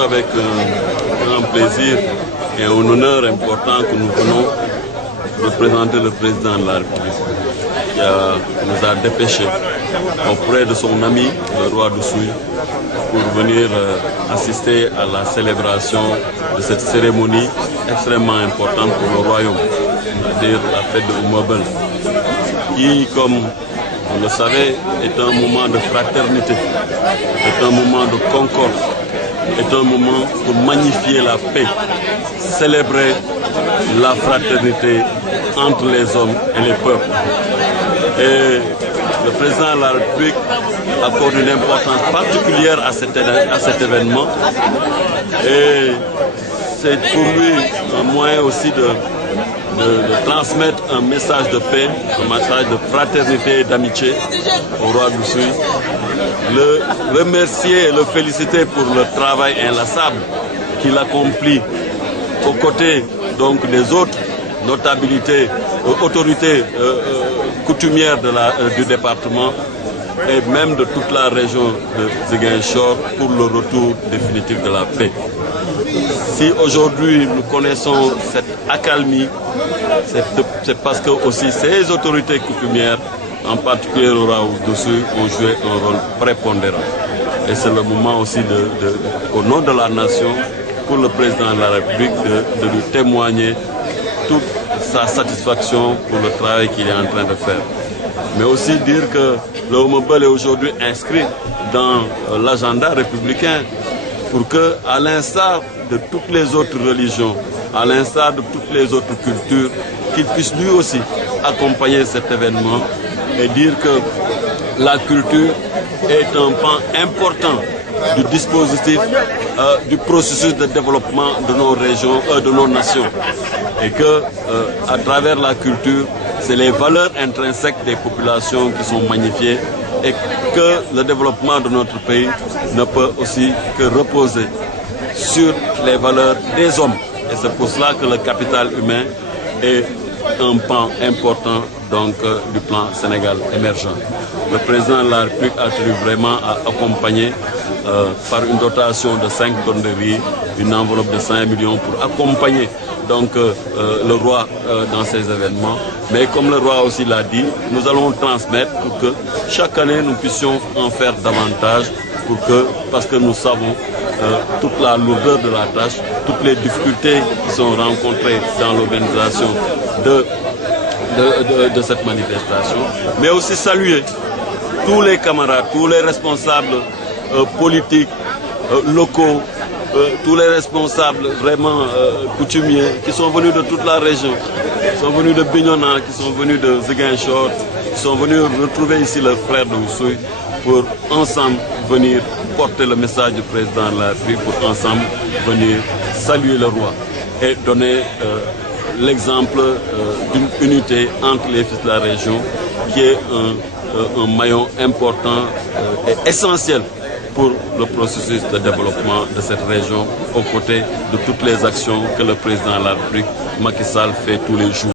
toujours avec un grand plaisir et un honneur important que nous venons représenter le président de la République qui nous a dépêchés auprès de son ami, le roi d'Oussouye, pour venir assister à la célébration de cette cérémonie extrêmement importante pour le royaume, c'est-à-dire la fête de Oumabel, qui, comme vous le savez, est un moment de fraternité, est un moment de concorde, est un moment pour magnifier la paix, célébrer la fraternité entre les hommes et les peuples. Et le président de la République accorde une importance particulière à cet événement. Et c'est pour lui un moyen aussi de transmettre un message de paix, un message de fraternité et d'amitié au roi d'Oussouye. Le remercier et le féliciter pour le travail inlassable qu'il accomplit aux côtés donc des autres notabilités, autorités coutumières du département et même de toute la région de Ziguinchor pour le retour définitif de la paix. Si aujourd'hui nous connaissons cette accalmie, c'est parce que aussi ces autorités coutumières, en particulier le roi d'Oussouye, ont joué un rôle prépondérant. Et c'est le moment aussi, au nom de la nation, pour le président de la République, de lui témoigner toute sa satisfaction pour le travail qu'il est en train de faire. Mais aussi dire que le Oumabel est aujourd'hui inscrit dans l'agenda républicain pour que, à l'instar de toutes les autres religions, à l'instar de toutes les autres cultures, qu'il puisse lui aussi accompagner cet événement et dire que la culture est un pan important du dispositif, du processus de développement de nos régions, de nos nations. Et que, à travers la culture, c'est les valeurs intrinsèques des populations qui sont magnifiées et que le développement de notre pays ne peut aussi que reposer sur les valeurs des hommes. Et c'est pour cela que le capital humain est un pan important donc, du plan Sénégal émergent. Le président de la République a tenu vraiment à accompagner par une dotation de 5 tonnes de riz, une enveloppe de 5 millions pour accompagner donc, le roi dans ces événements. Mais comme le roi aussi l'a dit, nous allons transmettre pour que chaque année nous puissions en faire davantage parce que nous savons toute la lourdeur de la tâche, toutes les difficultés qui sont rencontrées dans l'organisation de cette manifestation, mais aussi saluer tous les camarades, tous les responsables politiques, locaux, tous les responsables vraiment coutumiers qui sont venus de toute la région, qui sont venus de Bignona, qui sont venus de Ziguinchor, qui sont venus retrouver ici leurs frères de Oussouye pour ensemble venir porter le message du président de la République, pour ensemble venir saluer le roi et donner l'exemple d'une unité entre les fils de la région qui est un maillon important et essentiel pour le processus de développement de cette région aux côtés de toutes les actions que le président de la République, Macky Sall, fait tous les jours.